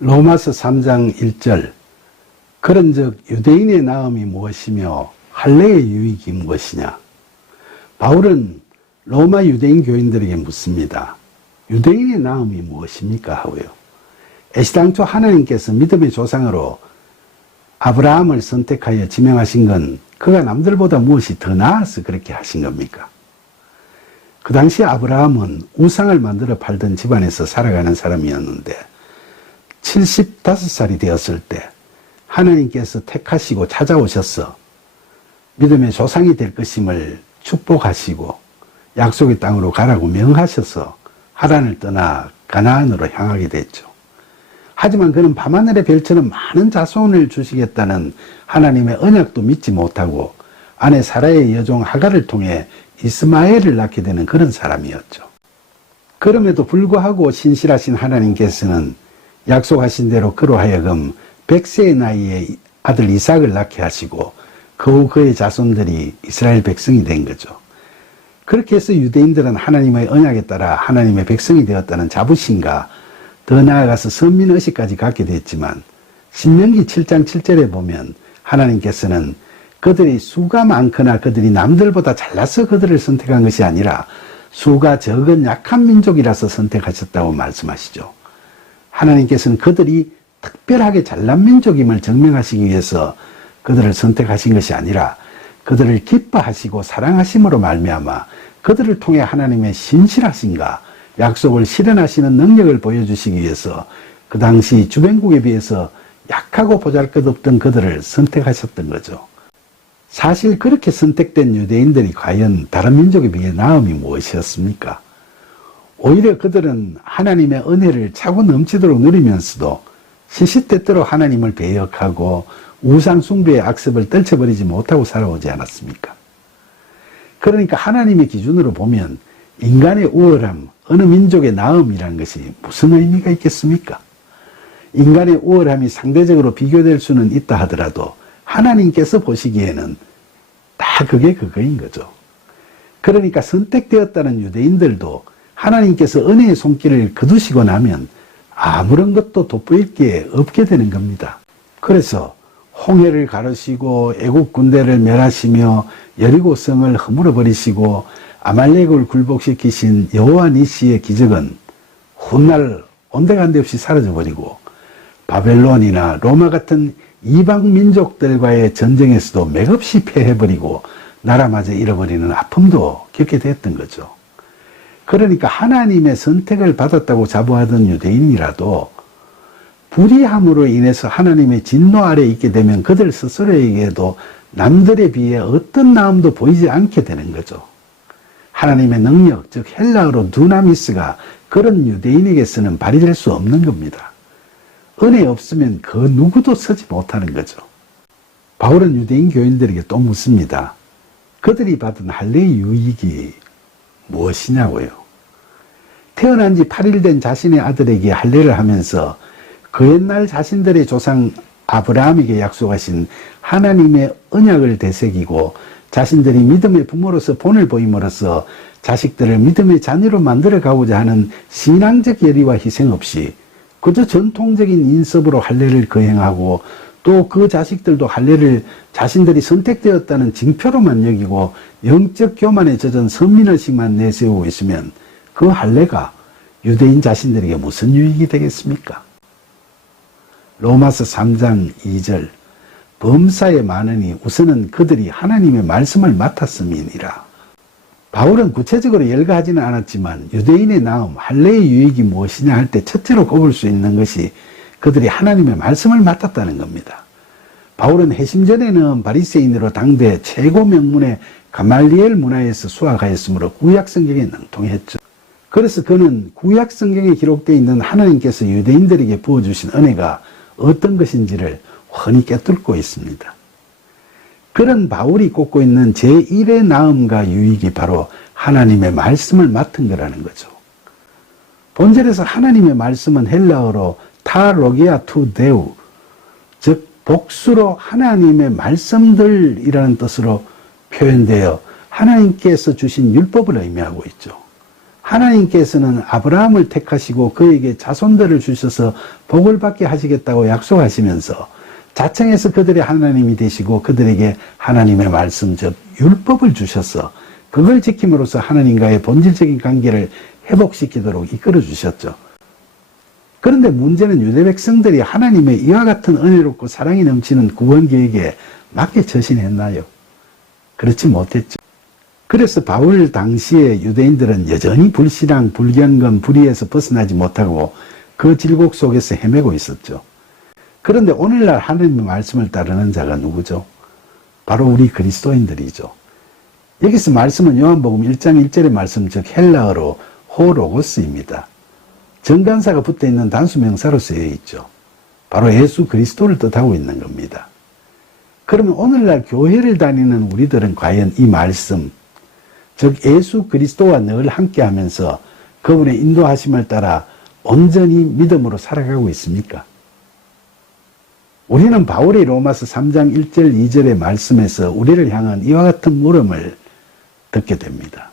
로마서 3장 1절 그런즉 유대인의 나음이 무엇이며 할례의 유익이 무엇이냐. 바울은 로마 유대인 교인들에게 묻습니다. 유대인의 나음이 무엇입니까 하고요. 애시당초 하나님께서 믿음의 조상으로 아브라함을 선택하여 지명하신 건 그가 남들보다 무엇이 더 나아서 그렇게 하신 겁니까? 그 당시 아브라함은 우상을 만들어 팔던 집안에서 살아가는 사람이었는데 75살이 되었을 때 하나님께서 택하시고 찾아오셔서 믿음의 조상이 될 것임을 축복하시고 약속의 땅으로 가라고 명하셔서 하란을 떠나 가나안으로 향하게 됐죠. 하지만 그는 밤하늘의 별처럼 많은 자손을 주시겠다는 하나님의 언약도 믿지 못하고 아내 사라의 여종 하갈을 통해 이스마엘을 낳게 되는 그런 사람이었죠. 그럼에도 불구하고 신실하신 하나님께서는 약속하신 대로 그로 하여금 100세의 나이에 아들 이삭을 낳게 하시고 그 후 그의 자손들이 이스라엘 백성이 된 거죠. 그렇게 해서 유대인들은 하나님의 언약에 따라 하나님의 백성이 되었다는 자부심과 더 나아가서 선민의식까지 갖게 됐지만 신명기 7장 7절에 보면 하나님께서는 그들이 수가 많거나 그들이 남들보다 잘나서 그들을 선택한 것이 아니라 수가 적은 약한 민족이라서 선택하셨다고 말씀하시죠. 하나님께서는 그들이 특별하게 잘난 민족임을 증명하시기 위해서 그들을 선택하신 것이 아니라 그들을 기뻐하시고 사랑하심으로 말미암아 그들을 통해 하나님의 신실하심과 약속을 실현하시는 능력을 보여주시기 위해서 그 당시 주변국에 비해서 약하고 보잘것없던 그들을 선택하셨던 거죠. 사실 그렇게 선택된 유대인들이 과연 다른 민족에 비해 나음이 무엇이었습니까? 오히려 그들은 하나님의 은혜를 차고 넘치도록 누리면서도 시시때때로 하나님을 배역하고 우상 숭배의 악습을 떨쳐버리지 못하고 살아오지 않았습니까? 그러니까 하나님의 기준으로 보면 인간의 우월함, 어느 민족의 나음이라는 것이 무슨 의미가 있겠습니까? 인간의 우월함이 상대적으로 비교될 수는 있다 하더라도 하나님께서 보시기에는 다 그게 그거인 거죠. 그러니까 선택되었다는 유대인들도 하나님께서 은혜의 손길을 거두시고 나면 아무런 것도 돋보일 게 없게 되는 겁니다. 그래서 홍해를 가르시고 애국 군대를 멸하시며 여리고 성을 허물어 버리시고 아말렉을 굴복시키신 여호와 니시의 기적은 훗날 온데간데 없이 사라져 버리고 바벨론이나 로마 같은 이방 민족들과의 전쟁에서도 맥없이 패해버리고 나라마저 잃어버리는 아픔도 겪게 됐던 거죠. 그러니까 하나님의 선택을 받았다고 자부하던 유대인이라도 불의함으로 인해서 하나님의 진노 아래 있게 되면 그들 스스로에게도 남들에 비해 어떤 나음도 보이지 않게 되는 거죠. 하나님의 능력, 즉 헬라어로 두나미스가 그런 유대인에게서는 발휘될 수 없는 겁니다. 은혜 없으면 그 누구도 서지 못하는 거죠. 바울은 유대인 교인들에게 또 묻습니다. 그들이 받은 할례의 유익이 무엇이냐고요. 태어난 지 8일 된 자신의 아들에게 할례를 하면서 그 옛날 자신들의 조상 아브라함에게 약속하신 하나님의 언약을 되새기고 자신들이 믿음의 부모로서 본을 보임으로써 자식들을 믿음의 자녀로 만들어 가고자 하는 신앙적 열의와 희생 없이 그저 전통적인 인습으로 할례를 거행하고 또 그 자식들도 할례를 자신들이 선택되었다는 징표로만 여기고 영적 교만에 젖은 선민의식만 내세우고 있으면 그 할례가 유대인 자신들에게 무슨 유익이 되겠습니까? 로마서 3장 2절 범사에 많으니 우선은 그들이 하나님의 말씀을 맡았음이니라. 바울은 구체적으로 열거하지는 않았지만 유대인의 나음, 할례의 유익이 무엇이냐 할 때 첫째로 꼽을 수 있는 것이 그들이 하나님의 말씀을 맡았다는 겁니다. 바울은 회심전에는 바리새인으로 당대 최고 명문의 가말리엘 문화에서 수학하였으므로 구약성경에 능통했죠. 그래서 그는 구약성경에 기록되어 있는 하나님께서 유대인들에게 부어주신 은혜가 어떤 것인지를 훤히 꿰뚫고 있습니다. 그런 바울이 꼽고 있는 제1의 나음과 유익이 바로 하나님의 말씀을 맡은 거라는 거죠. 본절에서 하나님의 말씀은 헬라어로 타로기아 투 데우, 즉 복수로 하나님의 말씀들이라는 뜻으로 표현되어 하나님께서 주신 율법을 의미하고 있죠. 하나님께서는 아브라함을 택하시고 그에게 자손들을 주셔서 복을 받게 하시겠다고 약속하시면서 자청해서 그들의 하나님이 되시고 그들에게 하나님의 말씀, 즉 율법을 주셔서 그걸 지킴으로써 하나님과의 본질적인 관계를 회복시키도록 이끌어 주셨죠. 그런데 문제는 유대 백성들이 하나님의 이와 같은 은혜롭고 사랑이 넘치는 구원 계획에 맞게 처신했나요? 그렇지 못했죠. 그래서 바울 당시에 유대인들은 여전히 불신앙, 불경건, 불의에서 벗어나지 못하고 그 질곡 속에서 헤매고 있었죠. 그런데 오늘날 하나님의 말씀을 따르는 자가 누구죠? 바로 우리 그리스도인들이죠. 여기서 말씀은 요한복음 1장 1절의 말씀, 즉 헬라어로 호로고스입니다. 정관사가 붙어있는 단수명사로 쓰여 있죠. 바로 예수 그리스도를 뜻하고 있는 겁니다. 그러면 오늘날 교회를 다니는 우리들은 과연 이 말씀, 즉 예수 그리스도와 늘 함께하면서 그분의 인도하심을 따라 온전히 믿음으로 살아가고 있습니까? 우리는 바울의 로마서 3장 1절 2절의 말씀에서 우리를 향한 이와 같은 물음을 듣게 됩니다.